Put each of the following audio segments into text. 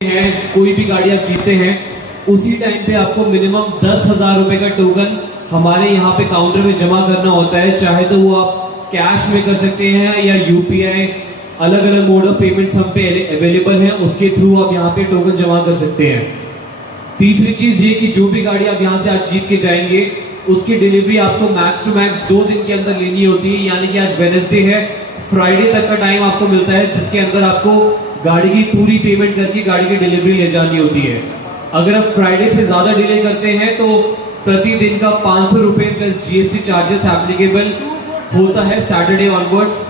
हैं, कोई भी गाड़ी आप जीतते हैं उसी टाइम पे आपको मिनिमम 10,000 रुपए का टोकन हमारे यहाँ पे काउंटर में जमा करना होता है। चाहे तो वो आप कैश में कर सकते हैं या यूपीआई, अलग अलग मोड ऑफ पेमेंट्स हम पे अवेलेबल हैं, उसके थ्रू आप यहाँ पे टोकन जमा कर सकते हैं। तीसरी चीज ये कि जो भी गाड़ी आप यहाँ से आज जीत के जाएंगे उसकी डिलीवरी आपको मैक्स टू मैक्स 2 दिन के अंदर लेनी होती है। यानी कि आज वेडनेसडे है, फ्राइडे तक का टाइम आपको मिलता है जिसके अंदर आपको गाड़ी की पूरी पेमेंट करके गाड़ी की डिलीवरी ले जानी होती है। अगर आप फ्राइडे से ज्यादा डिले करते हैं तो प्रतिदिन का 500 रुपए प्लस जीएसटी चार्जेस एप्लीकेबल होता है सैटरडे ऑनवर्ड्स।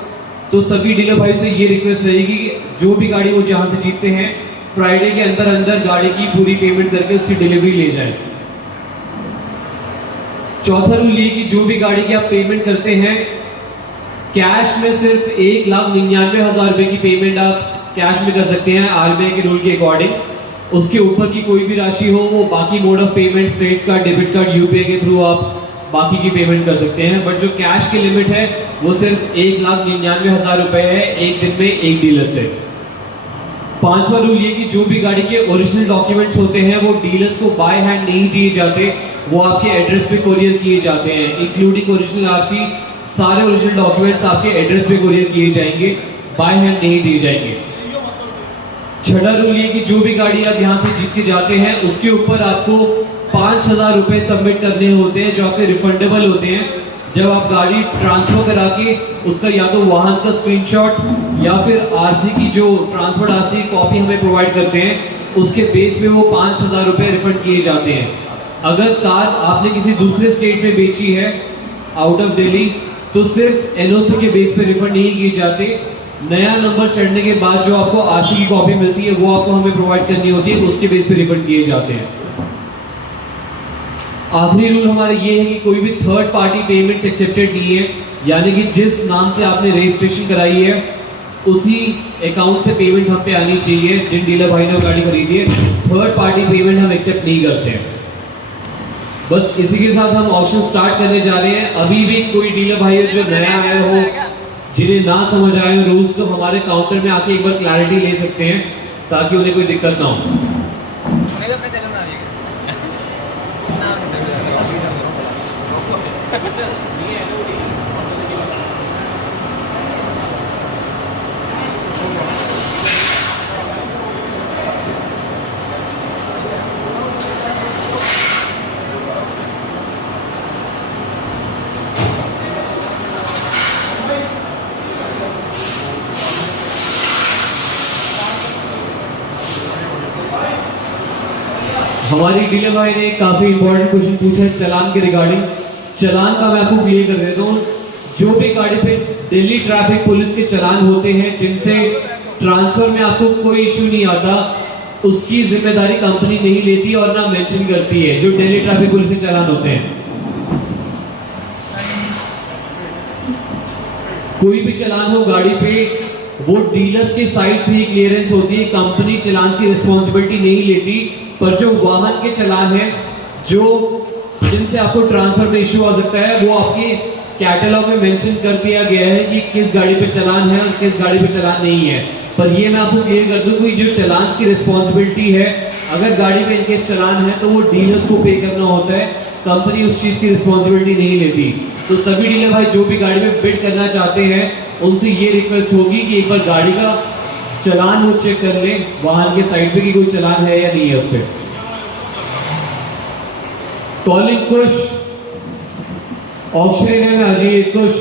तो सभी डीलर भाई से ये रिक्वेस्ट रहेगी कि जो भी गाड़ी वो जहां से जीतते हैं फ्राइडे के अंदर अंदर गाड़ी की पूरी पेमेंट करके उसकी डिलीवरी ले जाए। चौथा रूल ये कि जो भी गाड़ी की आप पेमेंट करते हैं कैश में सिर्फ 1,99,000 रुपए की पेमेंट आप कैश में कर सकते हैं आरबीआई के रूल के अकॉर्डिंग। उसके ऊपर की कोई भी राशि हो वो बाकी mode of payment, credit card, debit card, UPI के थ्रू आप बाकी की पेमेंट कर सकते हैं। बट जो कैश की लिमिट है वो सिर्फ 1,99,000 रुपए है एक दिन में एक डीलर से। पांचवा रूल ये कि जो भी गाड़ी के ओरिजिनल डॉक्यूमेंट्स होते हैं वो डीलर्स को बाय हैंड नहीं दिए जाते, वो आपके एड्रेस पे कोरियर किए जाते हैं, इंक्लूडिंग ओरिजिनल आरसी। सारे ओरिजिनल डॉक्यूमेंट्स आपके एड्रेस पे कोरियर किए जाएंगे, बाय हैंड नहीं दिए जाएंगे। छठा रूल ये कि जो भी गाड़ी आप यहाँ से जीत के जाते हैं उसके ऊपर आपको 5,000 रुपए सबमिट करने होते हैं जो आपके रिफंडेबल होते हैं। जब आप गाड़ी ट्रांसफर करा के उसका या तो वाहन का स्क्रीनशॉट या फिर आरसी की जो ट्रांसफर आरसी कॉपी हमें प्रोवाइड करते हैं उसके बेस पे वो 5,000 रुपए रिफंड किए जाते हैं। अगर कार आपने किसी दूसरे स्टेट में बेची है आउट ऑफ दिल्ली तो सिर्फ एनओसी के बेस पे रिफंड नहीं किए जाते। नया नंबर चढ़ने के बाद जो आपको आरसी की कॉपी मिलती है वो आपको हमें प्रोवाइड करनी होती है, उसके बेस पे रिफंड किए जाते हैं। आखिरी रूल हमारा ये है कि कोई भी थर्ड पार्टी पेमेंट्स एक्सेप्टेड नहीं है। यानी कि जिस नाम से आपने रजिस्ट्रेशन कराई है उसी अकाउंट से पेमेंट हम पे आनी चाहिए। जिन डीलर भाई ने गाड़ी खरीदी है थर्ड पार्टी पेमेंट हम एक्सेप्ट नहीं करते हैं। बस इसी के साथ हम ऑप्शन स्टार्ट करने जा रहे हैं। अभी भी कोई डीलर भाई जो नया आया हो, जिन्हें ना समझ आए रूल्स, तो हमारे काउंटर में आके एक बार क्लैरिटी ले सकते हैं ताकि उन्हें कोई दिक्कत ना हो। हमारी डीलर भाई ने काफी इंपॉर्टेंट क्वेश्चन पूछा है चालान के रिगार्डिंग। चालान का मैं आपको क्लियर कर देता हूँ। जो भी गाड़ी पे दिल्ली ट्रैफिक पुलिस के चालान होते हैं जिनसे ट्रांसफर में आपको कोई इश्यू नहीं आता, उसकी जिम्मेदारी कंपनी नहीं लेती और ना मेंशन करती है। जो दिल्ली ट्रैफिक पुलिस के चालान होते हैं, कोई भी चालान हो गाड़ी पे वो डीलर्स के साइड से ही क्लियरेंस होती है, कंपनी चालान की रिस्पॉन्सिबिलिटी नहीं लेती। पर जो वाहन के चालान है जो जिनसे आपको ट्रांसफर में इश्यू आ सकता है वो आपके कैटलॉग में मेंशन कर दिया गया है कि किस गाड़ी पे चालान है और किस गाड़ी पे चालान नहीं है। पर ये मैं आपको क्लियर कर दूं कि जो चालान की रिस्पॉन्सिबिलिटी है, अगर गाड़ी पे इनकेस चालान है तो वो डीलर्स को पे करना होता है, कंपनी उस चीज की रिस्पॉन्सिबिलिटी नहीं लेती। तो सभी डीलर भाई जो भी गाड़ी में बिड करना चाहते हैं उनसे ये रिक्वेस्ट होगी कि एक बार गाड़ी का चालान वो चेक कर ले वाहन के साइड पे कि कोई चालान है या नहीं है उस पे। कॉलिंग कुश ऑप्शन एरिया में आ जाइए। कुश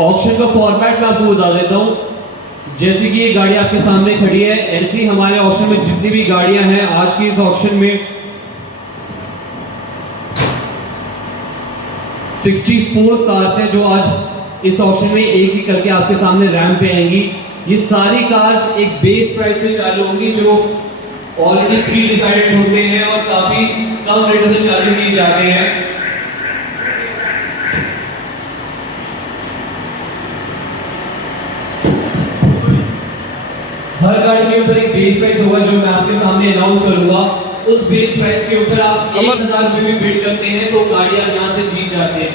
ऑप्शन का फॉर्मेट मैं आपको बता देता हूं। जैसे कि ये गाड़ी आपके सामने खड़ी है, ऐसे ही हमारे ऑप्शन में जितनी भी गाड़ियां हैं आज की इस ऑप्शन में 64 कार्स हैं जो आज इस ऑप्शन में एक ही करके आपके सामने रैंप पे आएंगी। ये सारी कार्स एक बेस प्राइस से चालू होंगी जो ऑलरेडी प्री डिसाइडेड होते हैं और काफी कम रेटों से चालू किए जाते हैं। हर गाड़ी के ऊपर एक बेस प्राइस होगा जो मैं आपके सामने अनाउंस करूंगा। उस बेस प्राइस के ऊपर आप 1,000 रुपए भी बिड करते हैं तो गाड़ी आप यहाँ से जीत जाते हैं।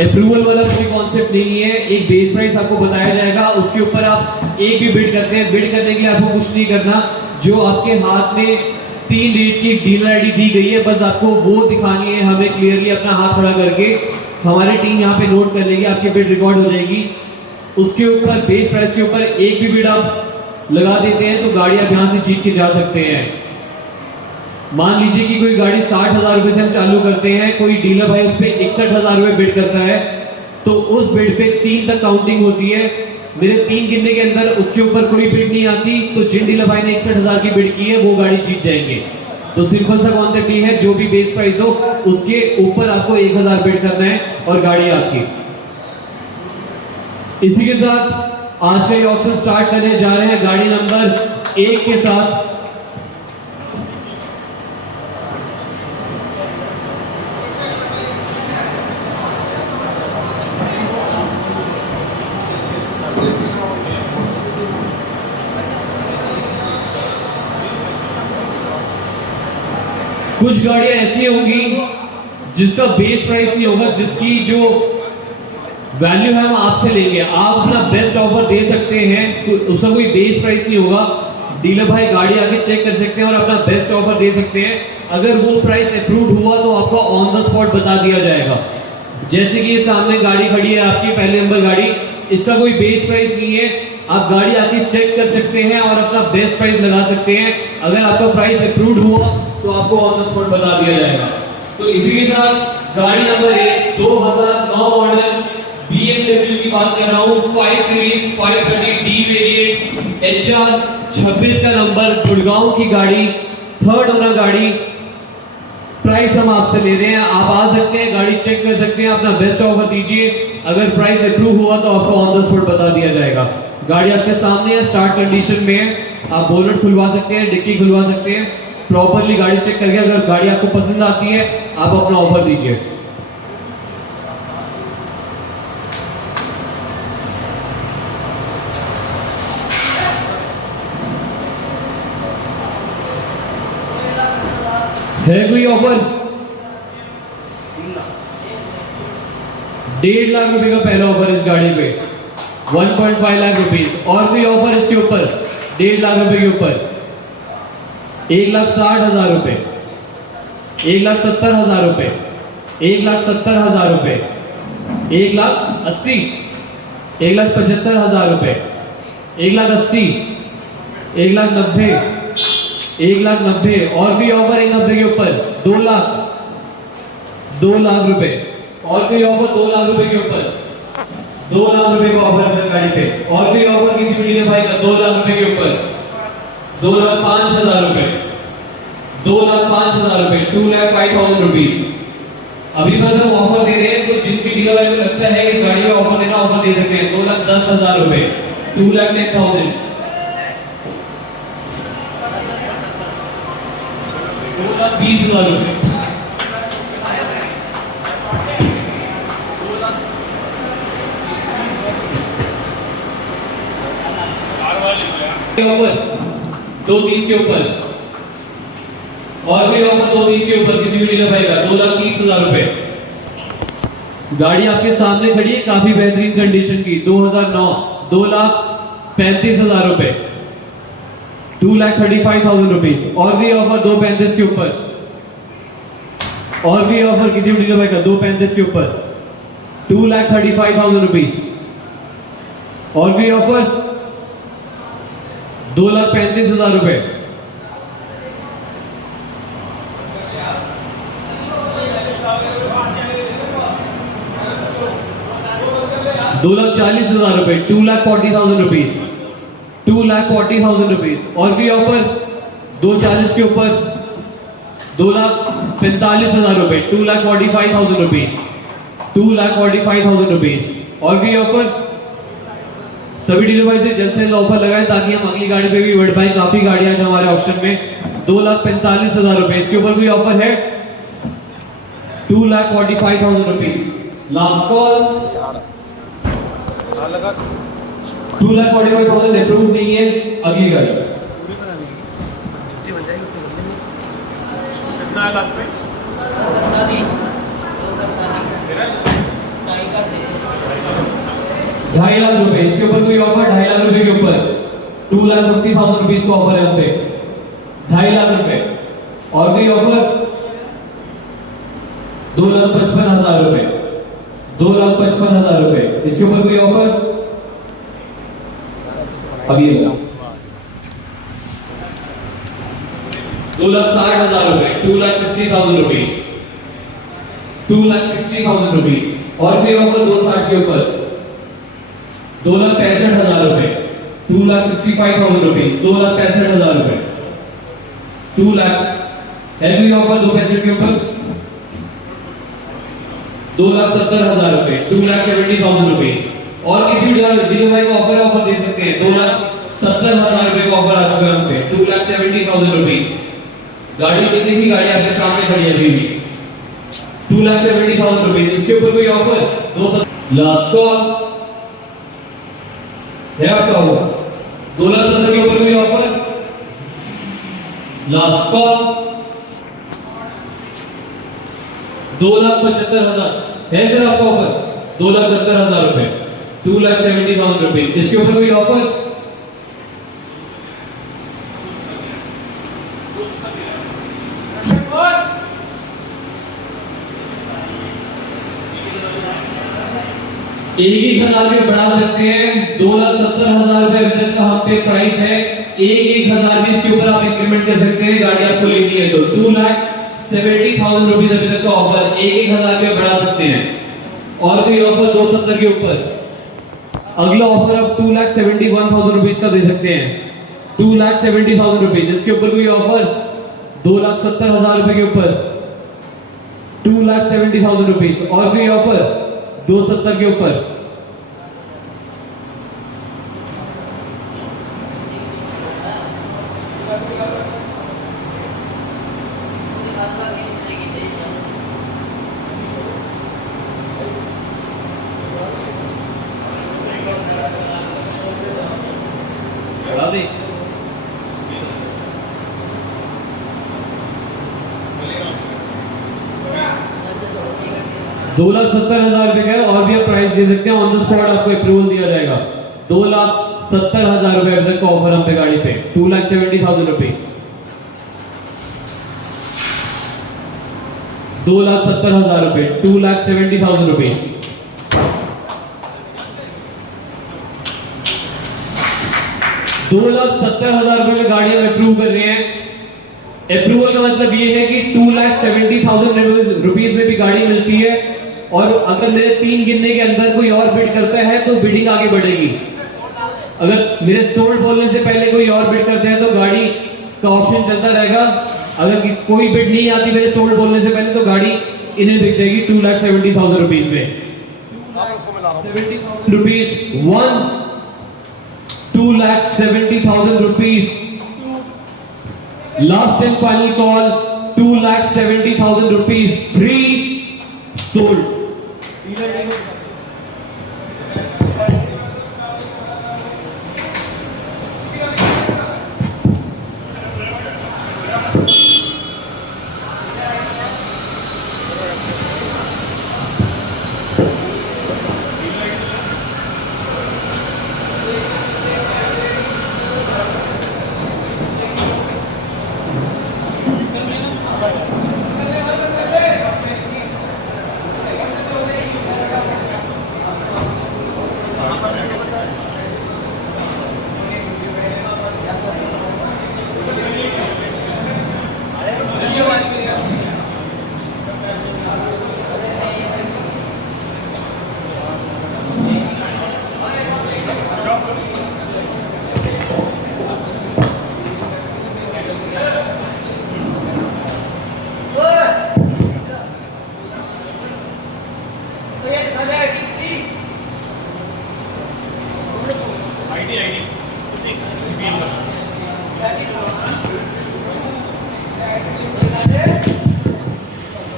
अप्रूवल वाला कोई कॉन्सेप्ट नहीं है, एक बेस प्राइस आपको बताया जाएगा, उसके ऊपर आप एक भी बिड करते हैं, बिड करने के लिए आपको कुछ नहीं करना, जो आपके हाथ में 3 रेट की डीलर आईडी दी गई है बस आपको वो दिखानी है हमें क्लियरली अपना हाथ खड़ा करके, हमारी टीम यहाँ पे नोट कर लेगी, आपकी बिड रिकॉर्ड हो जाएगी। उसके ऊपर बेस प्राइस के ऊपर एक भी बिड आप लगा देते हैं तो गाड़ी आप यहाँ से जीत के जा सकते हैं। मान लीजिए कि कोई गाड़ी 60,000 रुपए से हम चालू करते हैं, कोई डीलर भाई उस पर 61,000 रुपए बिड करता है, तो उस बिड पे 3 तक काउंटिंग होती है। मेरे 3 गिनने के अंदर उसके ऊपर कोई बिड नहीं आती तो जिन डीलर भाई ने 61,000 की बिड की है वो गाड़ी जीत जाएंगे। तो सिंपल सा कॉन्सेप्ट ये है, जो भी बेस प्राइस हो उसके ऊपर आपको 1,000 बिड करना है और गाड़ी आपकी। इसी के साथ आज का ये ऑप्शन स्टार्ट करने जा रहे हैं गाड़ी नंबर 1 के साथ। कुछ गाड़ियां ऐसी होंगी जिसका बेस प्राइस नहीं होगा, जिसकी जो वैल्यू है हम आपसे लेंगे, आप अपना बेस्ट ऑफर दे सकते हैं, उसका कोई बेस प्राइस नहीं होगा, डीलर भाई गाड़ी आके चेक कर सकते हैं और अपना बेस्ट ऑफर दे सकते हैं। अगर वो प्राइस अप्रूव हुआ तो आपको ऑन द स्पॉट बता दिया जाएगा। जैसे कि ये सामने गाड़ी खड़ी है आपकी पहले नंबर गाड़ी, इसका कोई बेस प्राइस नहीं है, आप गाड़ी आके चेक कर सकते हैं और अपना बेस्ट प्राइस लगा सकते हैं। अगर आपका प्राइस अप्रूव हुआ तो आपको ऑन द स्पॉट बता दिया जाएगा। तो इसी के साथ गाड़ी नंबर 1 2009 मॉडल BMW की बात कर रहा हूँ, 5 सीरीज 530D वेरिएंट HR 26 का नंबर, गुड़गांव की गाड़ी, 3rd ओनर गाड़ी। प्राइस हम आपसे ले रहे हैं, आप आ सकते हैं, गाड़ी चेक कर सकते हैं, अपना बेस्ट ऑफर दीजिए। अगर प्राइस अप्रूव हुआ तो आपको ऑन द स्पॉट बता दिया जाएगा। गाड़ी आपके सामने है, स्टार्ट कंडीशन में है, आप बोनट खुलवा सकते हैं, डिक्की खुलवा सकते हैं, प्रॉपर्ली गाड़ी चेक करके अगर गाड़ी आपको पसंद आती है आप अपना ऑफर दीजिए। है कोई ऑफर? 1.5 लाख रुपए का पहला ऑफर इस गाड़ी पे, 1.5 लाख रुपीज। और कोई ऑफर इसके ऊपर 1.5 लाख रुपए के ऊपर? 1,60,000 रुपए, 1,70,000 रुपए, 1,70,000 रुपए, 1,80,000, 1,75,000 रुपए, 1,80,000, 1,90,000, 1,90,000। और भी ऑफर 1,90,000 के ऊपर 2 लाख, 2 लाख रुपए। और कोई ऑफर 2 लाख रुपए के ऊपर, 2 लाख रुपए का ऑफर है गाड़ी पे। और कोई ऑफर किसी मीडियम भाई का 2 लाख रुपए के ऊपर, 2,05,000 रुपए, 2,05,000 रुपए, 2,05,000 रुपीज। अभी बस हम ऑफर दे रहे हैं, तो जिनकी डीलर वाले को लगता है इस गाड़ी का ऑफर देना, ऑफर दे सकते हैं। 2,10,000 रुपए, 2,10,000, 2,20,000 रुपए, ऑफर 2,30,000 के ऊपर। और कोई ऑफर 2,30,000 के ऊपर किसी भी डीलर भाई का, 2,30,000 रुपए। गाड़ी आपके सामने खड़ी है, काफी बेहतरीन कंडीशन की, 2009, 2,35,000 रुपए, 2,35,000 रुपीज। और भी ऑफर 2,35,000 के ऊपर। और भी ऑफर किसी भी डीलर भाई का 2,35,000 के ऊपर, 2,35,000 रुपीज। और भी ऑफर 2,35,000 रुपए, 2,40,000 रुपए, 2,40,000 रुपीज, 2,40,000 रुपीज। और भी ऑफर 2,40,000 के ऊपर, 2,45,000 रुपए, 2,45,000 रुपीज, 2,45,000 रुपीज। और भी ऑफर सभी डीलर भाई से जल्द से जल्द ऑफर लगाएं ताकि हम अगली गाड़ी पे भी बढ़ पाए। काफी गाड़ियां आज हमारे ऑप्शन में, 2,45,000 रुपए। इसके ऊपर कोई ऑफर है? 2,45,000 रुपीज। लास्ट कॉल, 2,45,000 अप्रूव नहीं है, अगली गाड़ी। कितना है लाख पे? 2.5 लाख रुपए, इसके ऊपर कोई ऑफर? 2.5 लाख रुपए के ऊपर 2,50,000 रुपीज का ऑफर है हम पे, 2.5 लाख रुपए। और कोई ऑफर? 2,55,000 रुपए, 2,55,000 रुपए, इसके ऊपर कोई ऑफर? अभी 2,60,000 रुपए, 2,60,000 रुपीज, 2,60,000 रुपीज। और कोई ऑफर 2,60 के ऊपर? 2,65,000 रुपए, 2,65,000 रुपीज, 2,65,000 रुपए, 2 लाख। है कोई ऑफर 2,65 के ऊपर? 2,70,000 रुपए, 2,70,000 रुपीज। और किसी भी डीलर भाई को ऑफर दे सकते हैं, 2,70,000 रुपए का ऑफर आ चुका है हम पे, 2,70,000 रुपीज। गाड़ी कितनी की? गाड़ी आपके सामने खड़ी है अभी भी, 2,70,000 रुपीज। इसके ऊपर कोई ऑफर? 200। लास्ट कॉल है आपका होगा, 2,70,000 के ऊपर कोई ऑफर? लास्ट कॉल 2,75,000 है सर आपका ऑफर, 2,70,000 रुपए, 2,70,000 रुपीज। इसके ऊपर कोई ऑफर? एक 1,000 रुपए बढ़ा सकते हैं, 2,70,000 रुपए अभी तक का हम पे प्राइस है। 1,000 भी इसके ऊपर आप इंक्रीमेंट कर सकते हैं, गाड़ी आपको लेनी है तो 2,70,000 रुपीज अभी तक का ऑफर, 1,000 रुपए बढ़ा सकते हैं। और कोई ऑफर 270 के ऊपर? अगला ऑफर आप 2,71,000 रुपीज का दे सकते हैं, 2,70,000 रुपीज। इसके ऊपर कोई ऑफर? 2,70,000 रुपए के ऊपर 2,70,000 रुपीज। और कोई ऑफर 270 के ऊपर? बढ़ा दे। 2,70,000 रुपए का और भी आप प्राइस दे सकते हैं, ऑन द स्पॉट आपको अप्रूवल दिया जाएगा। 2,70,000 रुपए अभी तक का ऑफर हम पे गाड़ी पे, 2,70,000 रुपीज, 2,70,000 रुपए, 2,70,000 रुपीज। 2,70,000 रुपए में गाड़ी हम अप्रूव कर रहे हैं। अप्रूवल का मतलब ये है कि 2,70,000 रुपीज में भी गाड़ी मिलती है, और अगर मेरे 3 गिनने के अंदर कोई और बिड करता है तो बिडिंग आगे बढ़ेगी। अगर मेरे सोल्ड बोलने से पहले कोई और बिड करते हैं तो गाड़ी का ऑप्शन चलता रहेगा। अगर कोई बिड नहीं आती मेरे सोल्ड बोलने से पहले तो गाड़ी इन्हें बिक जाएगी 2,70,000 रुपीज में। 70,000 rupees 1, 2,70,000 rupees. Last and final call, 2,70,000 rupees, 3 sold.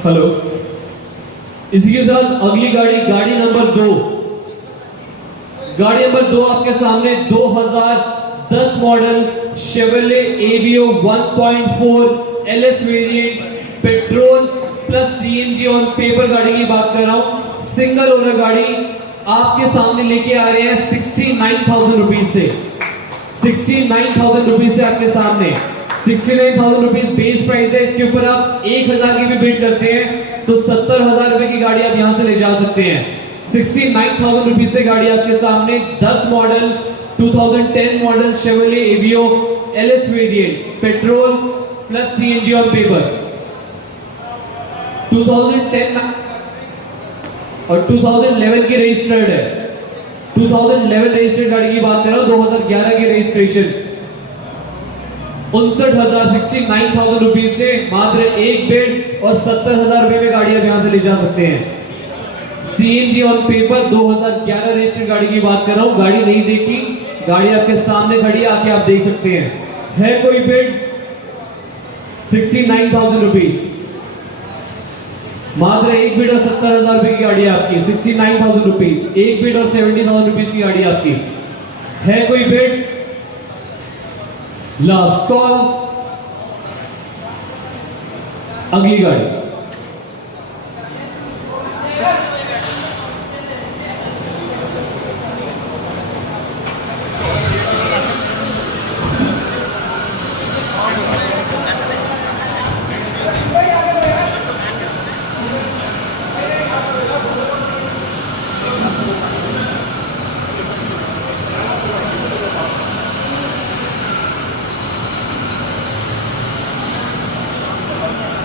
Hello, इसी के साथ अगली गाड़ी नंबर 2। गाड़ी नंबर 2 आपके सामने 2010 model Chevrolet Avio 1.4 LS variant, petrol plus CNG on paper गाड़ी की बात कर रहा हूं। सिंगल ओनर गाड़ी, आपके सामने लेके आ रहे हैं 69,000 रुपीज से। 69,000 रुपीज से आपके सामने 69,000 रुपीज बेस प्राइस है। इसके ऊपर आप 1,000 की भी बिड करते हैं तो 70,000 रुपए की गाड़ी आप यहां से ले जा सकते हैं। 69,000 रुपीज से गाड़ी आपके सामने 10 model 2010 model Chevrolet Avio LS variant petrol plus CNG on paper 2010 और 2011 की रजिस्टर्ड है। 2011 रजिस्टर्ड गाड़ी की बात कर रहा हूं, 2011 की रजिस्ट्रेशन 69,000 रुपीज से मात्र एक बेड और 70,000 रुपए में गाड़ी आप यहां से ले जा सकते हैं। सीएनजी ऑन पेपर 2011 रजिस्टर्ड गाड़ी की बात कर रहा हूं, गाड़ी नहीं देखी, गाड़ी आपके सामने खड़ी है, आके आप देख सकते हैं। है कोई बेड 69,000 रुपीज, मात्र एक बिड और 70,000 रुपए की गाड़ी आपकी। 69,000 रुपीज, एक बिड और 70,000 रुपीज की गाड़ी आपकी। है कोई बिड? लास्ट कॉल, अगली गाड़ी।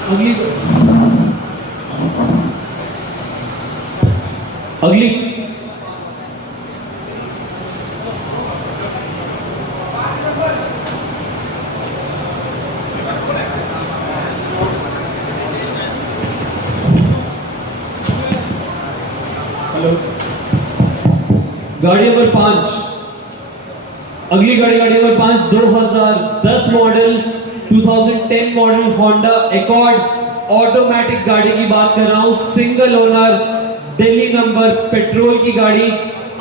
अगली अगली हेलो, गाड़ी नंबर 5, अगली गाड़ी number 5 2010 model 2010 model Honda accord automatic गाड़ी की बात कर रहा हूं। Single owner Delhi number petrol की गाड़ी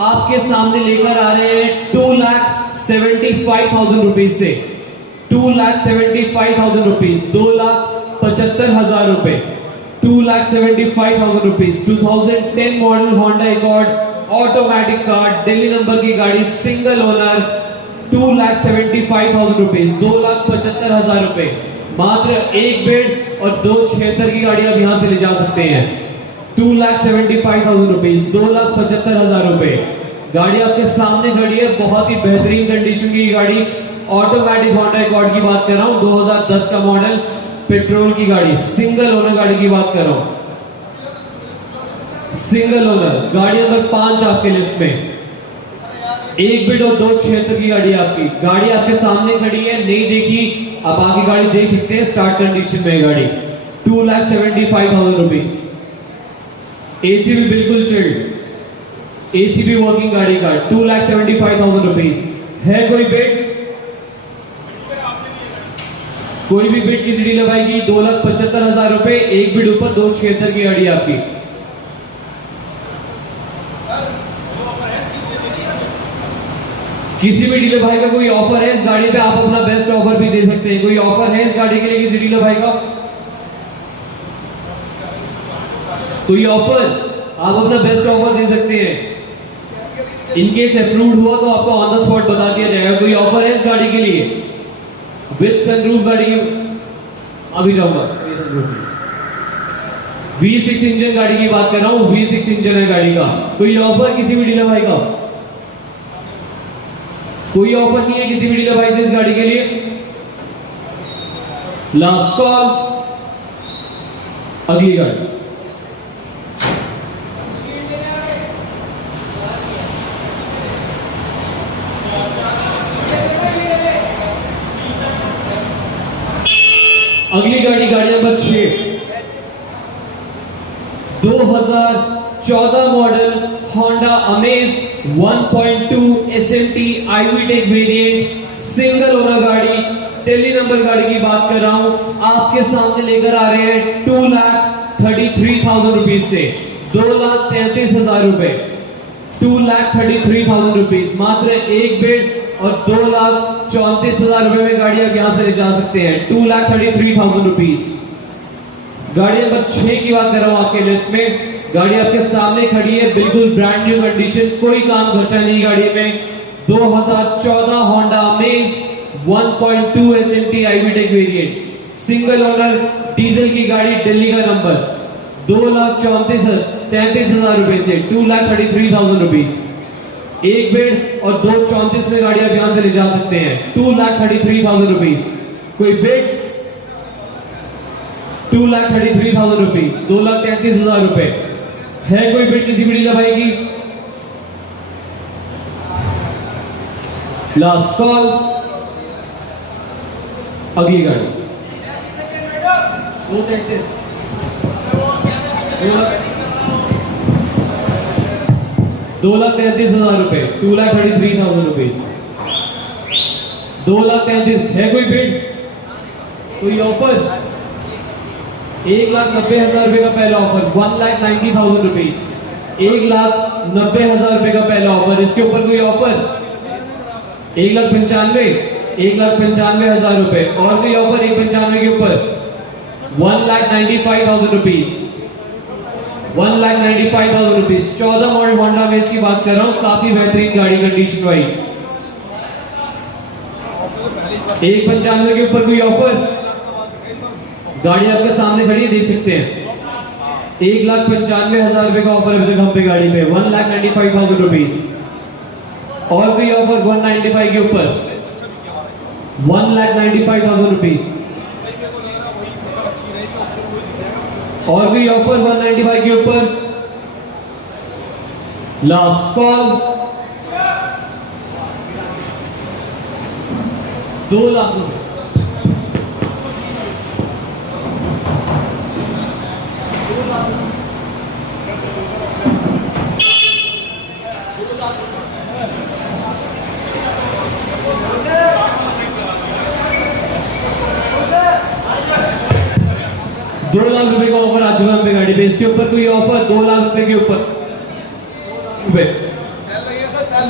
आपके सामने लेकर आ रहे हैं 2,75,000 रुपीज से। 2,75,000 रुपीज, 2,75,000 रुपए, 2,75,000 rupees 2010 model Honda accord automatic car Delhi number की गाड़ी सिंगल ओनर 2,75,000 रुपीज, 2,75,000 रुपए, मात्र एक बेड और 276 की गाड़ी आप यहां से ले जा सकते हैं। 2,75,000 रुपीज, 2,75,000 रुपए, गाड़ी आपके सामने खड़ी है, बहुत ही बेहतरीन कंडीशन की गाड़ी ऑटोमेटिक होंडा एकॉर्ड की बात कर रहा हूं। 2010 का मॉडल पेट्रोल की गाड़ी, सिंगल ओनर गाड़ी की बात कर रहा हूं, सिंगल ओनर गाड़ी नंबर 5 आपके लिस्ट में। एक बिड और 276 की गाड़ी आपकी, गाड़ी आपके सामने खड़ी है, नहीं देखी, आप आगे गाड़ी देख सकते हैं, स्टार्ट कंडीशन में गाड़ी। 2,75,000 रुपीज, एसी भी बिल्कुल चिल्ड, एसी भी वर्किंग गाड़ी का 2,75,000 रुपीज। है कोई बिड? कोई भी बिड किसी डीलर भाई की 2,75,000 रुपए, एक बिड ऊपर 276 की गाड़ी आपकी। किसी भी डीलर भाई का कोई ऑफर है इस गाड़ी पे, आप अपना बेस्ट ऑफर भी दे सकते हैं। कोई ऑफर है इस गाड़ी के लिए किसी डीलर भाई का? कोई ऑफर, आप अपना बेस्ट ऑफर दे सकते हैं। इनकेस अप्रूव्ड हुआ तो आपको ऑन द स्पॉट बता दिया जाएगा। कोई ऑफर है इस गाड़ी के लिए विद सनरूफ गाड़ी की? अभी जाऊंगा। V6 इंजन गाड़ी की बात कर रहा हूं, V6 इंजन है गाड़ी का। कोई ऑफर किसी भी डीलर भाई का? कोई ऑफर नहीं है किसी भी डीलर भाई से इस गाड़ी के लिए। लास्ट कॉल, अगली गाड़ी। अगली गाड़ी number 6 2014 model Honda amaze 1.2 SMT IVTEC variant single owner गाड़ी दिल्ली नंबर गाड़ी की बात कर रहा हूं, आपके सामने लेकर आ रहे हैं 2,33,000 रुपीज से 2,33,000 रुपए, 2,33,000 रुपीज, मात्र एक बेड और 2,34,000 रुपए में गाड़ी आप यहां से ले जा सकते हैं। 2,33,000 रुपीज। गाड़ी नंबर 6 की बात कर रहा हूं आपके लिस्ट में गाड़ी आपके सामने खड़ी है, बिल्कुल ब्रांड न्यू कंडीशन, कोई काम खर्चा नहीं गाड़ी में। 2014 Honda amaze 1.2 SMT IVTEC variant, single owner, diesel की गाड़ी, दिल्ली का नंबर। 2,33,000 रुपए से 2,33,000 रुपीज एक बेड और 2,34 में गाड़ी आप यहां से ले जा सकते हैं। 2,33,000 रुपीज। कोई बेड 2,33,000 रुपीज, 2,33,000 रुपए है। कोई बेड किसी भी डीलर भाई की? लास्ट कॉल, अगली गाड़ी 2,33,000 रुपए, 2,33,000 रुपीज। 2,33,000 है। कोई बिड, कोई ऑफर? 1,90,000 रुपए का पहला ऑफर, 1,90,000 रुपीज, 1,90,000 रुपए का पहला ऑफर। इसके ऊपर कोई ऑफर? 1,95,000 रुपए। और कोई ऑफर 1,95,000 के ऊपर? 1,95,000 रुपीज, 1,95,000 रुपीज। 14 मॉडल होंडा में इसकी बात कर रहा हूं, काफी बेहतरीन गाड़ी कंडीशन वाइज। 1,95,000 के ऊपर कोई ऑफर? गाड़ी आपके सामने खड़ी है, देख सकते हैं। 1,95,000 रुपए का ऑफर अभी तक हम पे गाड़ी पे, 1,95,000 रुपीज। और कोई ऑफर 195 के ऊपर? 1,95,000 रुपीज। और कोई ऑफर 195 के ऊपर? लास्ट कॉल, 2 लाख रुपए। दो लाख रुपए का ऑफर आ चुका है हम पे गाड़ी पे। इसके ऊपर कोई ऑफर? 2 लाख रुपए के ऊपर,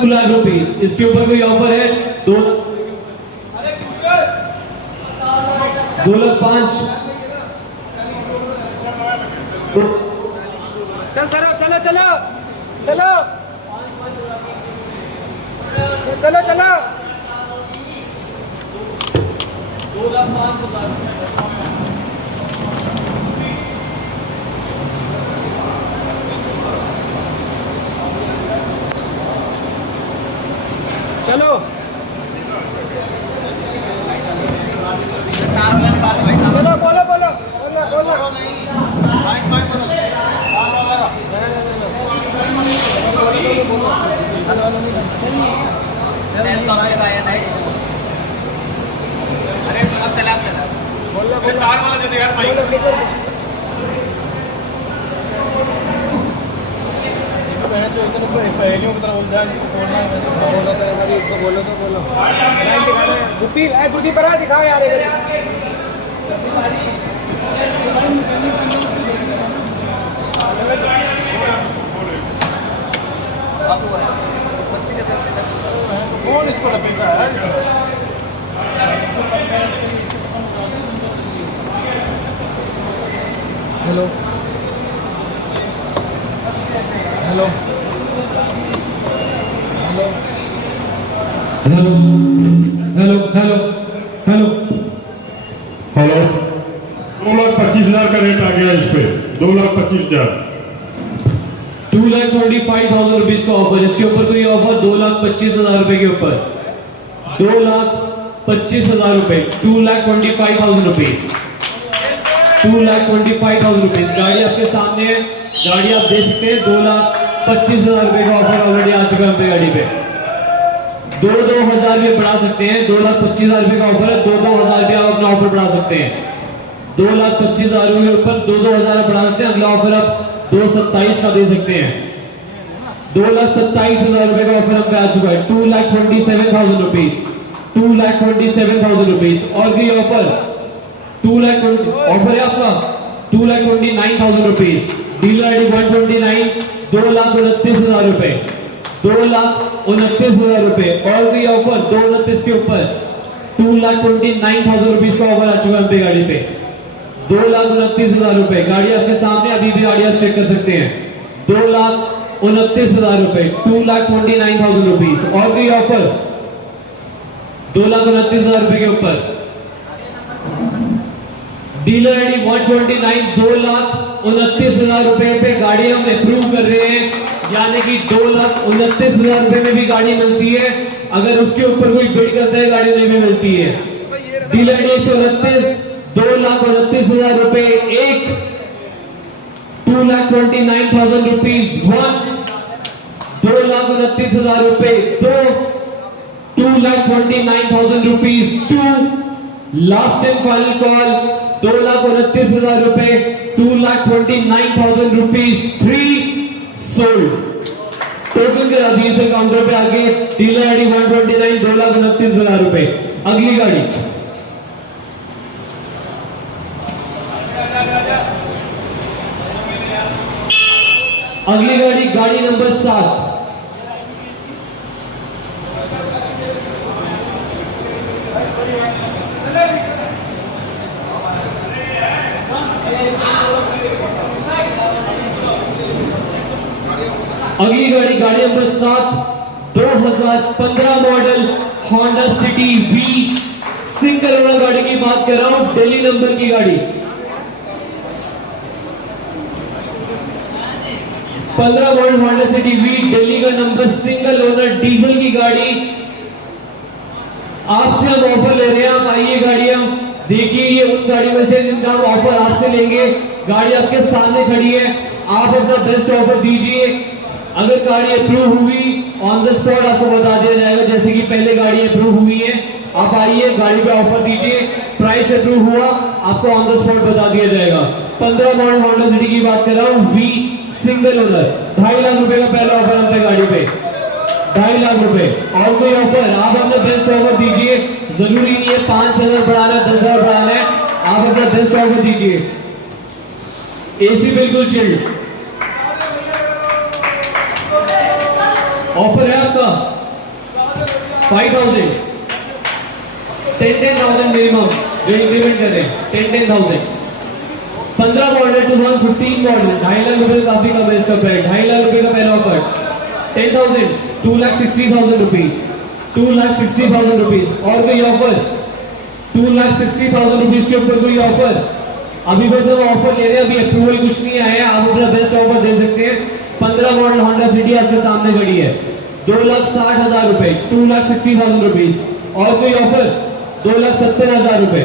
2 लाख रुपीज। इसके ऊपर कोई ऑफर है? 2,05,000। चल सर, चलो चलो चलो चलो चलो। 2,05,000। चलो चलो, बोलो बोलो, बोलना बोलना। बोलो गुरुदी पर दिखाओ यार। कौन इसको लपेटा है? Hello hello hello hello hello hello hello 2,25,000 का रेट आ गया इस पे, 2,25,000। 2,25,000 रुपीज का ऑफर। इसके ऊपर कोई ऑफर? 2,25,000 रुपए के ऊपर, 2,25,000 रुपए, 2,25,000 रुपीज, 2,25,000 रुपीज। गाड़ी आपके सामने है, गाड़ी आप देख सकते हैं। 2,25,000 रुपए का ऑफर ऑलरेडी आ चुका है हम पे गाड़ी पे। 2,000 रुपए बढ़ा सकते हैं। 2,25,000 रुपए का ऑफर है, 2,000 रुपए आप अपना ऑफर बढ़ा सकते हैं। 2,25,000 रुपए के ऊपर 2,000 बढ़ा सकते हैं। अगला ऑफर आप 2,27,000 का दे सकते हैं। 2,27,000 रुपए का ऑफर हम पे आ चुका है। 2,27,000 रुपीज, 2,27,000 रुपीज। और कोई ऑफर? 2,20,000 ऑफर है आपका, 2,29,000 रुपीज। डीलर आईडी 129, 2,29,000 रुपए, 2,29,000 रुपए। और कोई ऑफर 2,29 के ऊपर? 2,29,000 रुपीज का ऑफर आ चुका है हम पे गाड़ी पे, 2,29,000 रुपए। गाड़ी आपके सामने, अभी भी गाड़ी आप चेक कर सकते हैं। 2,29,000 रुपए, 2,29,000 रुपीज। और कोई ऑफर 2,29,000 रुपए के ऊपर। डीलर आईडी 129, 2,29,000 रुपए पे गाड़ी हम अप्रूव कर रहे हैं, यानी कि 2,29,000 रुपए में भी गाड़ी मिलती है। अगर उसके ऊपर कोई बिड करता है गाड़ी नहीं भी मिलती है। डीलर आईडी 129, 2,29,000 रुपए एक, 2,29,000 रुपीज 1, 2,29,000 रुपए 2, 2,29,000 rupees 2, last and final call 2,29,000 रुपए, 2,29,000 रुपीज 3 सोल्ड। टोकन करा दिए सर काउंटर पे आगे। डीलर आईडी 129, 2,29,000 रुपए। अगली गाड़ी गाड़ी नंबर 7। अगली गाड़ी number 7, 2015 model Honda City V, single owner गाड़ी की बात कर रहा हूं, दिल्ली नंबर की गाड़ी। 15 model Honda City V, Delhi का नंबर, सिंगल ओनर, डीजल की गाड़ी। आपसे हम ऑफर ले रहे हैं, आप आइए गाड़ियां देखिए। ये उन गाड़ी में से जिनका हम ऑफर आपसे लेंगे। गाड़ी आपके सामने खड़ी है, आप अपना बेस्ट ऑफर दीजिए। अगर गाड़ी अप्रूव हुई ऑन द स्पॉट आपको बता दिया जाएगा, जैसे कि पहले गाड़ी अप्रूव हुई है। आप आइए, गाड़ी पे ऑफर दीजिए, प्राइस अप्रूव हुआ आपको ऑन द स्पॉट बता दिया जाएगा। 15 मॉडल होंडा सिटी की बात कर रहा हूं, वी, सिंगल ओनर, 2.5 लाख रुपए का पहला ऑफर हम पे गाड़ी पे, 2.5 लाख रुपए। और कोई ऑफर आप अपना बेस्ट ऑफर दीजिए। जरूरी नहीं है 5,000 बढ़ाना, 10,000 बढ़ाना है, आप अपना बेस्ट ऑफर दीजिए। एसी बिल्कुल चिल्ड ऑफर है आपका 5,000, 10,000 मिनिमम जो इंक्रीमेंट कर रहे हैं, 10,000। 15 मॉडल टू 115 मॉडल, 2.5 लाख रुपए काफी कम है इसका प्राइस। 2.5 लाख रुपए का पहला ऑफर 10,000, 2,60,000 रुपीज, 2,60,000 रुपीज। और कोई ऑफर 2,60,000 रुपीज के ऊपर कोई ऑफर? अभी बस हम ऑफर ले रहे हैं, अभी अप्रूवल कुछ नहीं आया, आप अपना बेस्ट ऑफर दे सकते हैं। 15 मॉडल होंडा सिटी आपके सामने खड़ी है, 2,60,000 रुपए, 2,60,000 रुपीज। और कोई ऑफर 2,70,000 रुपए,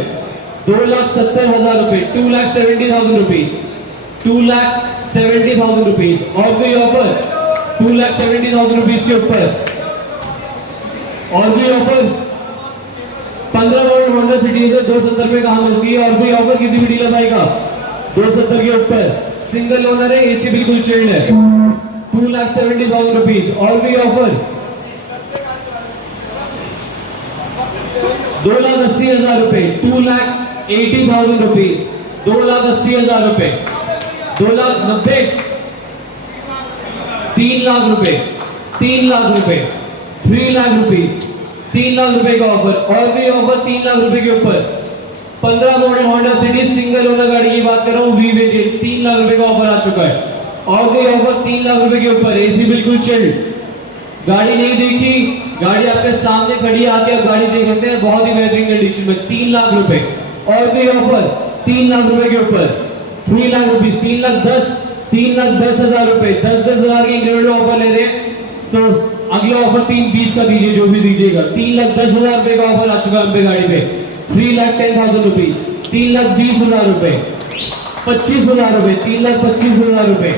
2,70,000 रुपए, 2,70,000 रुपीज, 2,70,000 रुपीज। और कोई ऑफर 2,70,000 रुपीज के ऊपर? और कोई ऑफर 15 मॉडल होंडा सिटी से 270 में कहां मिलती है? और कोई ऑफर किसी भी डीलर भाई का 270 के ऊपर? सिंगल ओनर है, एसी बिल्कुल चिल्ड है, 2,70,000 रुपीज। और कोई ऑफर 2,80,000 रुपए, 2,80,000 रुपीज, 2,80,000 रुपए, 2,90,000, 3 लाख रुपए, 3 लाख रुपए, 3 लाख रुपीज, 3 लाख रुपए का ऑफर। और भी ऑफर 3 लाख रुपए के ऊपर। 15 model Honda city single owner गाड़ी की बात कर रहा हूं, वी वेरिएंट, 3 लाख रुपए का ऑफर आ चुका है। और कोई ऑफर 3 लाख रुपए के ऊपर, एसी बिल्कुल चिल्ड। गाड़ी नहीं देखी, गाड़ी आपके सामने खड़ी है, आके आप गाड़ी देख सकते हैं, बहुत ही बेहतरीन कंडीशन में, 3 लाख रुपए। और कोई ऑफर 3 लाख रुपए के ऊपर, 3 लाख रुपीज, 3,10,000 रुपए, 10,000 के इंक्रीमेंट में ऑफर ले रहे हैं। तो अगला ऑफर 3,20 का दीजिए, जो भी दीजिएगा। 3,10,000 रुपए का ऑफर आ चुका है हम पे गाड़ी पे, 3,10,000 रुपीज, 3,20,000 रुपए, 25,000 रुपए, 3,25,000 रुपए,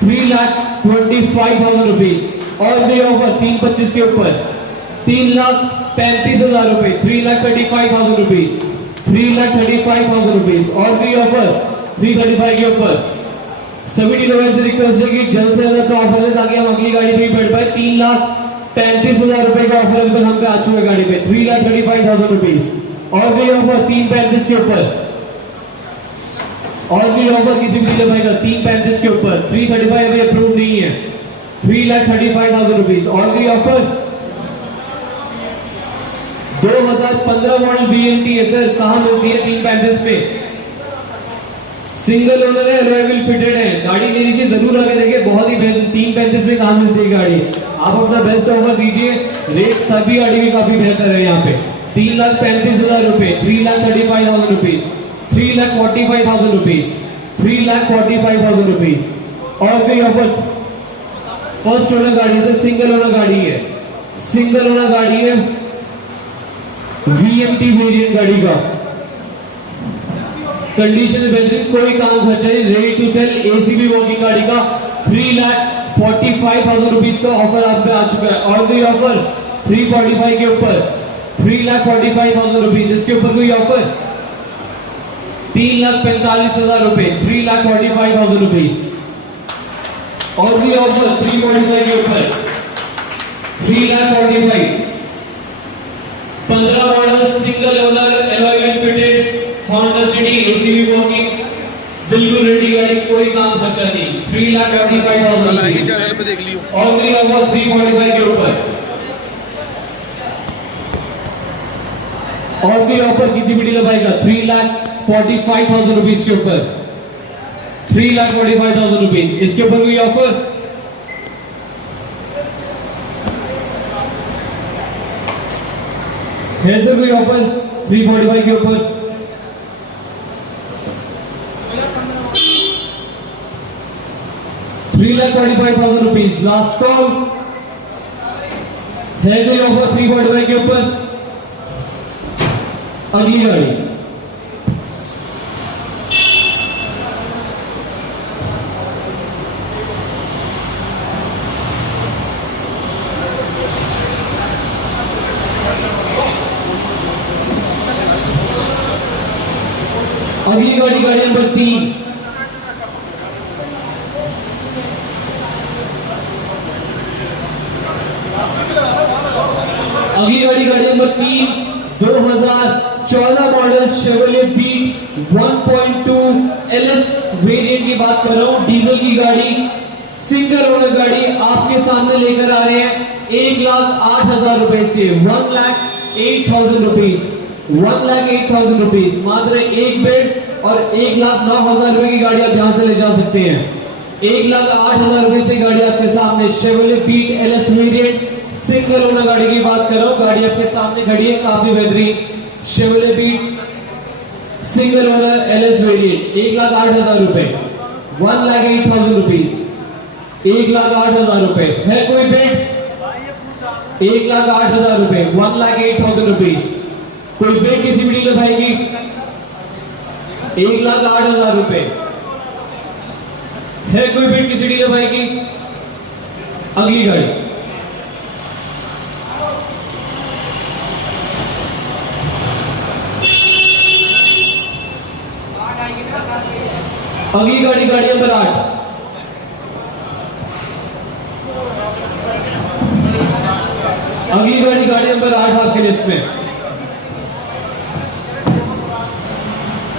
3,25,000 रुपीज। और भी ऑफर 3,25 के ऊपर, 3,35,000 रुपए, 3,35,000 रुपीज, 3,35,000 रुपीज। और भी ऑफर 3,35 के ऊपर। सभी डीलर से रिक्वेस्ट है कि जल्द से जल्द अपना ऑफर ले, ताकि हम अगली गाड़ी पे बैठ पाए। 3,35,000 रुपए का ऑफर अब तक हम पे आ चुका है गाड़ी पे, 3,35,000 रुपीज। और भी ऑफर 3,35 के ऊपर। और भी ऑफर किसी भी डीलर भाई का 3,35 के ऊपर, 3,35 अभी अप्रूव नहीं है, 3,35,000 रुपीज। और भी ऑफर 2015 मॉडल VMT है सर, कहां मिलती है 3,35 में? सिंगल ओनर है, अलॉय व्हील फिटेड है। गाड़ी ले लीजिए, जरूर आगे देखिए, बहुत ही 335 में कहाँ मिलती है गाड़ी। आप अपना बेस्ट ऑफर दीजिए, रेट सभी गाड़ी की काफी बेहतर है यहाँ पे। 3,35,000 रुपए, 3,35,000 रुपीज, 3,45,000 रुपीज, 3,45,000 रुपीज। और कोई ऑफर? फर्स्ट ओनर गाड़ी है, सिंगल ओनर गाड़ी है, सिंगल ओनर गाड़ी है, VMT वेरिएंट गाड़ी का, कंडीशन बेहतरीन, कोई काम खर्चा नहीं, ready to sell, ACB working गाड़ी का 3,45,000 रुपीज का ऑफर आप पे आ चुका है। और कोई ऑफर 345 के ऊपर, 3,45,000 रुपीज, इसके ऊपर कोई ऑफर? 3,45,000 रुपए, 3,45,000 रुपीज। और कोई ऑफर 345 के ऊपर, 3,45,000। 15 model single owner alloy wheel fitted Honda City ACB working, बिल्कुल रेडी गाड़ी, कोई काम खर्चा नहीं, 3,45,000 रुपीज। चैनल पे देख लियो। और कोई ऑफर 345 के ऊपर, और कोई ऑफर किसी भी डीलर भाई का 3,45,000 रुपीज के ऊपर, 3,45,000 रुपीज, इसके ऊपर कोई ऑफर? है सर कोई ऑफर 345 के ऊपर? ₹3,45,000, लास्ट कॉल। है कोई ऑफर 345 के ऊपर? अगली गाड़ी, अगली गाड़ी, गाड़ी नंबर 3, अगली गाड़ी, गाड़ी number 3, 2014 model Chevrolet Beat 1.2 LS variant की बात कर रहा हूं, डीजल की गाड़ी, सिंगल ओनर गाड़ी आपके सामने लेकर आ रहे हैं 1,08,000 रुपए से, 1,08,000 रुपीज, 1,08,000 रुपीज, मात्र एक बेड और 1,09,000 रुपए की गाड़ी आप यहां से ले जा सकते हैं। 1,08,000 रुपए से गाड़ी आपके सामने, Chevrolet Beat LS variant, single owner गाड़ी की बात कर रहा हूं, गाड़ी आपके सामने खड़ी है, काफी बेहतरीन Chevrolet Beat single owner LS variant, 1,08,000 रुपए, 1,08,000 रुपीज, 1,08,000 रुपए। है कोई बेड? 1,08,000 रुपए, 1,08,000 रुपीज। कोई बेड किसी भी डीलर भाई की? 1,08,000 रुपए। है कोई बेड किसी डीलर भाई की? अगली गाड़ी, अगली गाड़ी, गाड़ी नंबर 8, अगली गाड़ी, गाड़ी नंबर 8 आपके लिस्ट में,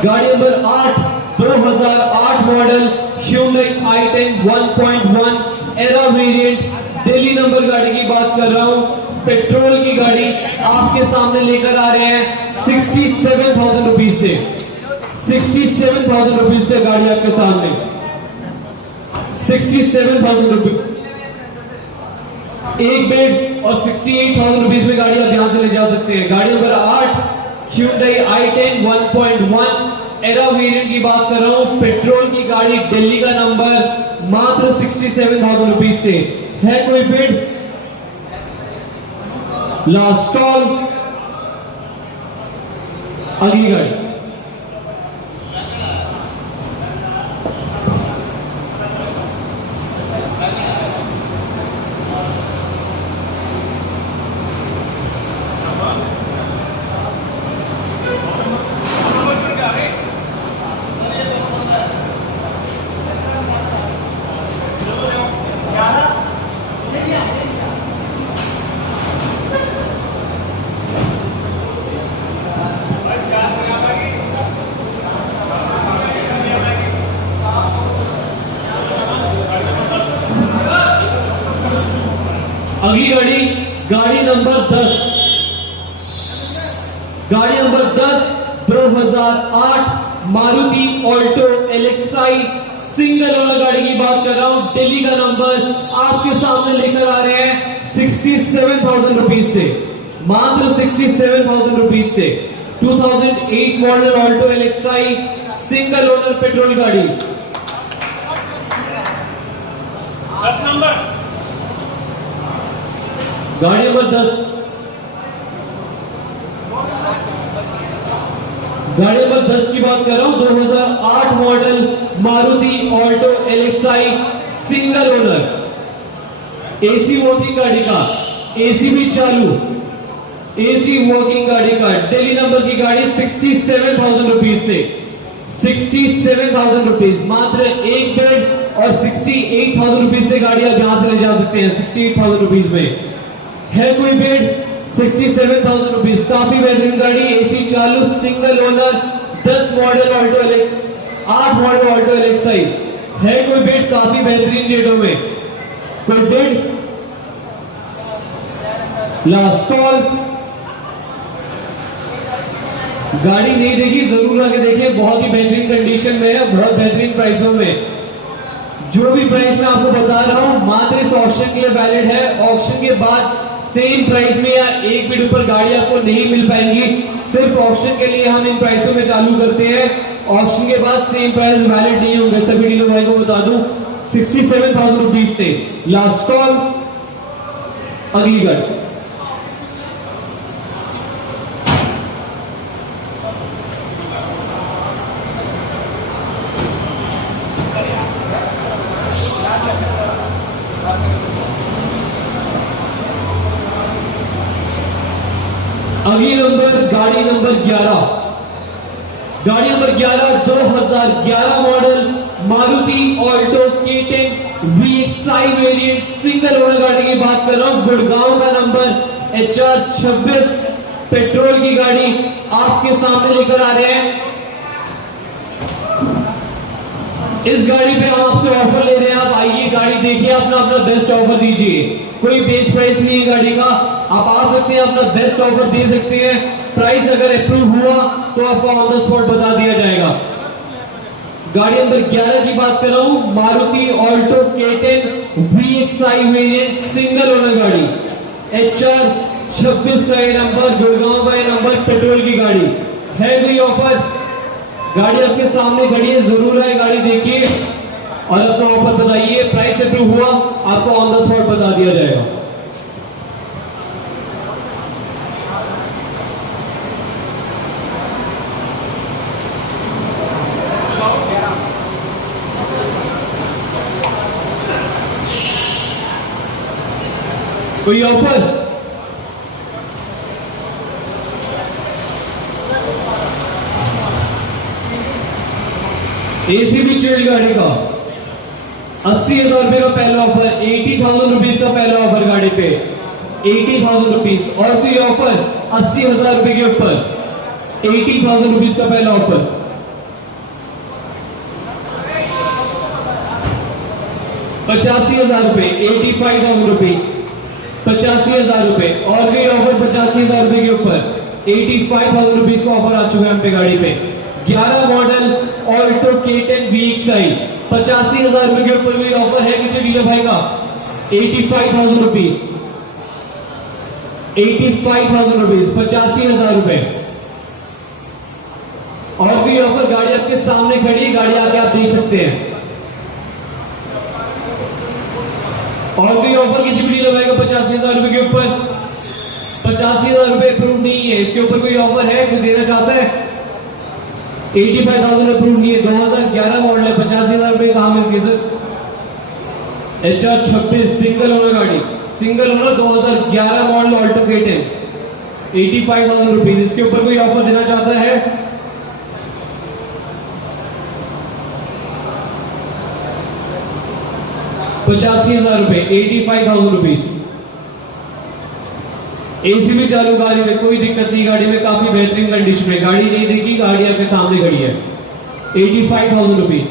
गाड़ी number 8, 2008 model Hyundai i10 1.1 era variant, Delhi number गाड़ी की बात कर रहा हूं, पेट्रोल की गाड़ी आपके सामने लेकर आ रहे हैं 67,000 रुपीज से, 67,000 रुपीज से गाड़ी आपके सामने, 67,000 रुपीज, एक बेड और 68,000 रुपीज में गाड़ी आप यहां से ले जा सकते हैं। गाड़ी number 8 Hyundai i10 1.1 era variant की बात कर रहा हूं, पेट्रोल की गाड़ी, दिल्ली का नंबर, मात्र 67,000 रुपीज से। है कोई बेड? लास्ट कॉल, अगली गाड़ी, अगली गाड़ी, गाड़ी नंबर 10, गाड़ी number 10 2008 Maruti Alto एलेक्साई single owner गाड़ी की बात कर रहा हूं। दिल्ली का नंबर आपके सामने लेकर आ रहे हैं 67,000 रुपीज से, मात्र 67,000 रुपीज से 2008 model Alto एलेक्साई single owner petrol गाड़ी। 10 नंबर गाड़ी नंबर 10, गाड़ी नंबर 10 की बात कर रहा हूं। 2008 model Maruti Alto एलेक्साई single owner, AC working गाड़ी का, एसी भी चालू, एसी वर्किंग गाड़ी का, दिल्ली नंबर की गाड़ी 67,000 रुपीज से, 67,000 रुपीज, मात्र एक बेड और 68,000 रुपीज से गाड़ी आप यहां से ले जा सकते हैं। 68,000 रुपीज में है कोई बेड, 67,000 रुपीज, काफी बेहतरीन गाड़ी, एसी चालू, single owner, 10 model Alto 8 model Alto LXI. है कोई बेड, काफी बेहतरीन रेटों में, कोई बेड? Last call. गाड़ी नहीं देखी जरूर आके देखिए, बहुत ही बेहतरीन कंडीशन में है, बहुत बेहतरीन प्राइसों में। जो भी प्राइस मैं आपको बता रहा हूं मात्र इस ऑक्शन के लिए वैलिड है। ऑक्शन के बाद सेम प्राइस में या एक बिड ऊपर गाड़ी आपको नहीं मिल पाएंगी। सिर्फ ऑक्शन के लिए हम इन प्राइसों में चालू करते हैं, ऑक्शन के बाद सेम प्राइस वैलिड नहीं होंगे। सभी डीलर भाई को बता दूं 67,000 रुपीज से। लास्ट कॉल, अगली गाड़ी। अगली नंबर गाड़ी नंबर 11, गाड़ी number 11 2011 model Maruti Alto K10 VXi variant single owner गाड़ी की बात कर रहा हूं। गुड़गांव का नंबर HR 26 पेट्रोल की गाड़ी आपके सामने लेकर आ रहे हैं। इस गाड़ी पे हम आपसे ऑफर ले रहे हैं, आप आइए गाड़ी देखिए, अपना अपना बेस्ट ऑफर दीजिए। कोई बेस प्राइस नहीं है गाड़ी का, आप आ सकते हैं, अपना बेस्ट ऑफर दे सकते हैं। प्राइस अगर अप्रूव हुआ तो आपको ऑन द स्पॉट बता दिया जाएगा। गाड़ी नंबर 11 की बात कर रहा हूं, Maruti Alto K10 VXi variant single owner गाड़ी, HR 26 का ये नंबर, गुड़गांव का ये नंबर, पेट्रोल की गाड़ी। है कोई ऑफर? गाड़ी आपके सामने खड़ी है, जरूर है, गाड़ी देखिए और अपना ऑफर बताइए। प्राइस अप्रूव हुआ आपको ऑन द स्पॉट बता दिया जाएगा। कोई ऑफर? एसी भी चिल्ड गाड़ी का 80,000 रुपए का पहला ऑफर, 80,000 रुपीज का पहला ऑफर गाड़ी पे, 80,000 रुपीज। और कोई ऑफर 80,000 रुपए के ऊपर, 80,000 रुपीज का पहला ऑफर। ₹85,000, 85,000 रुपीज, 85,000 रुपए। और कोई ऑफर 85,000 रुपए के ऊपर, 85,000 रुपीज का ऑफर आ चुका है हम पे गाड़ी पे। 11 मॉडल ऑल्टो K10 VXi, 85,000 रुपए के ऊपर भी ऑफर है किसी डीलर भाई का, 85,000 रुपीज, 85,000 रुपीज, 85,000 रुपए। और भी ऑफर, गाड़ी आपके सामने खड़ी है, गाड़ी आके आप देख सकते हैं। और भी ऑफर किसी भी डीलर भाई का 85,000 रुपए के ऊपर, 85,000 रुपए अप्रूव नहीं है, इसके ऊपर कोई ऑफर है कोई देना चाहता है? 85,000 अप्रूव नहीं है, 2011 मॉडल है, 85,000 रुपए कहां मिलती है सर? HR 26 सिंगल ओनर गाड़ी, single owner 2011 model Alto K10, 85,000 rupees. इसके ऊपर कोई ऑफर देना चाहता है? ₹85,000, 85,000 रुपीज। एसी भी चालू गाड़ी में, कोई दिक्कत नहीं, गाड़ी में काफी बेहतरीन कंडीशन में, गाड़ी नहीं देखी, गाड़ी आपके सामने खड़ी है, 85,000 रुपीज।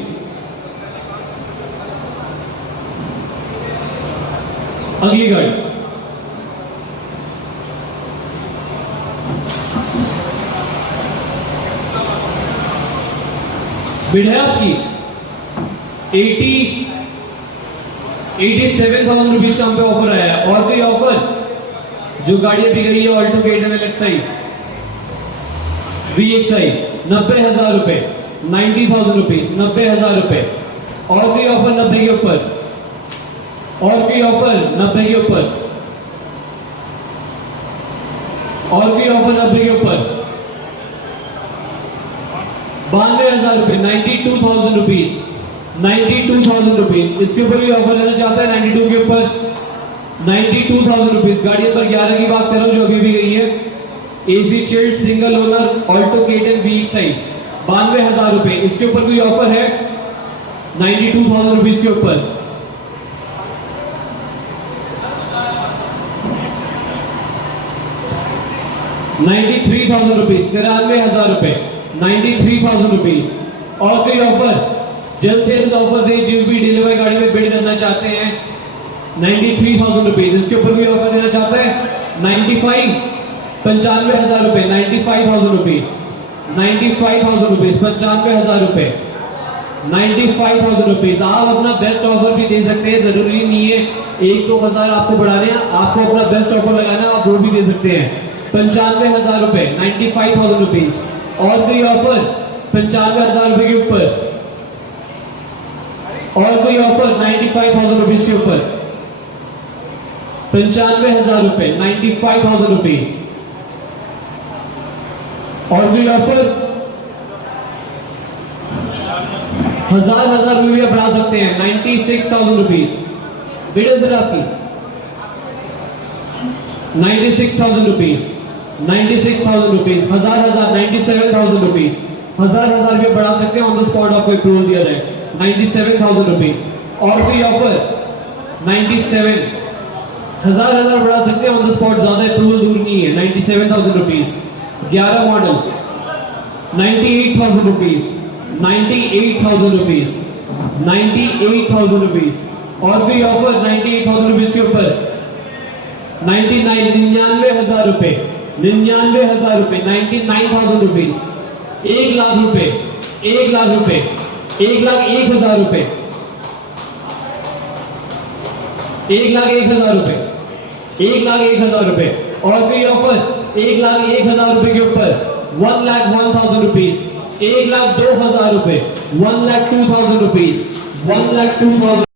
अगली गाड़ी बिड है आपकी 87,000 रुपीज का हम पे ऑफर आया है। और कोई ऑफर जो गाड़ी अभी गई है ऑल्टो केटन एलएक्सआई VXI 90,000 रुपए, 90,000 रुपीज, 90,000 रुपए। और कोई ऑफर 90 के ऊपर, और कोई ऑफर 90 के ऊपर, और कोई ऑफर 90 के ऊपर, 92,000 रुपए, 92,000 रुपीज, 92,000 रुपीज। इसके ऊपर भी ऑफर लेना चाहता है 92 के ऊपर, 92,000 रुपीज। गाड़ी नंबर 11 की बात कर रहा हूं जो अभी भी गई है, AC chilled single owner Alto K ten VXI 92,000 रुपए। इसके ऊपर कोई ऑफर है 92,000 रुपीज के ऊपर। 93,000 रुपीज, 93,000 रुपए, 93,000 रुपीज। और कोई ऑफर जल्द से जल्द ऑफर दे जो भी डिलीवरी गाड़ी में बिड करना चाहते हैं 93,000 रुपीज। इसके ऊपर कोई ऑफर देना चाहता है 95,000 रुपए, 95,000 रुपीज, 95,000 रुपीज, 95,000 रुपए, 95,000 रुपीज। आप अपना बेस्ट ऑफर भी दे सकते हैं, जरूरी नहीं है 1-2 हजार आपको बढ़ाने हैं, आपको अपना बेस्ट ऑफर लगाना है, आप वो भी दे सकते हैं। 95,000 रुपए, 95,000 रुपीज। और कोई ऑफर 95,000 रुपए के ऊपर, और कोई ऑफर 95,000 रुपीज के ऊपर, 95,000 रुपए, 95,000 रुपीज। और कोई ऑफर 1,000 रुपए भी आप बढ़ा सकते हैं 96,000 रुपीज। बिड सर आपकी 96,000 रुपीज, 96,000 रुपीज, 97,000 रुपीज, 1,000 रुपए बढ़ा सकते हैं। ऑन द स्पॉट आपको अप्रूवल दिया जाए 97,000 रुपीज। और कोई ऑफर 97,000 बढ़ा सकते हैं ऑन द स्पॉट, ज्यादा अप्रूवल दूर नहीं है 97,000 rupees. 11 model 98,000 rupees, 98,000 rupees, 98,000 rupees. और कोई ऑफर 98,000 रुपीज के ऊपर 99,000 रुपए, 99,000 रुपए, 99,000 रुपीज। 1 लाख रुपए, 1 लाख रुपए, 1,01,000 रुपए, 1,01,000 रुपए, 1,01,000 रुपए। और कोई ऑफर 1,01,000 रुपए के ऊपर 1,01,000 रुपीज, 1,02,000 रुपए, 1,02,000 रुपीज, 1,02,000